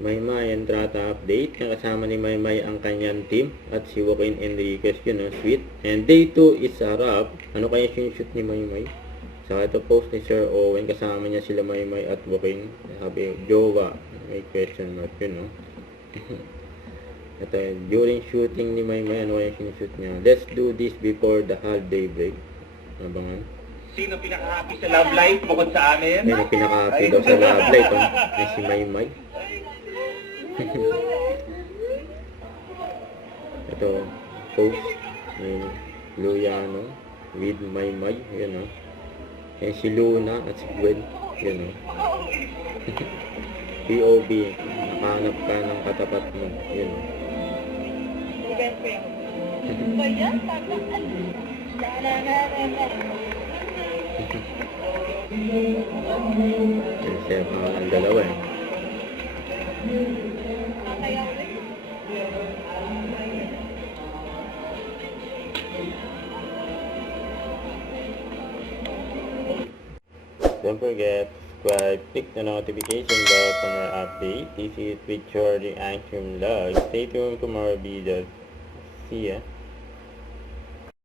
Maymay Entrata update. Kasama ni Maymay ang kanyang team at si Joaquin Enriquez, yun, no? Sweet. And day 2 is a wrap. Ano kaya shoot ni Maymay? Saka ito post ni Sir Owen, kasama niya sila Maymay at Joaquin. Sabi, jowa. May question mark, yun, no? Ito, during shooting ni Maymay, ano kaya sinushoot niya? Let's do this before the holiday break. Abangan. Sino pinaka-happy sa love life bukod sa amin? May pinaka-happy daw sa love life, oh. Ay, si Maymay. Ito, post ni Luyano with Maymay, yun, oh. Yan si Luna at si Gwen, yun, oh. POV, nakahanap ka ng katapat mo, yun, oh. Siya pa ang dalawa, eh. Don't forget, subscribe, click the notification bell for more updates. This is with Jordy Angstrom Vlog. Stay tuned for more videos. See ya.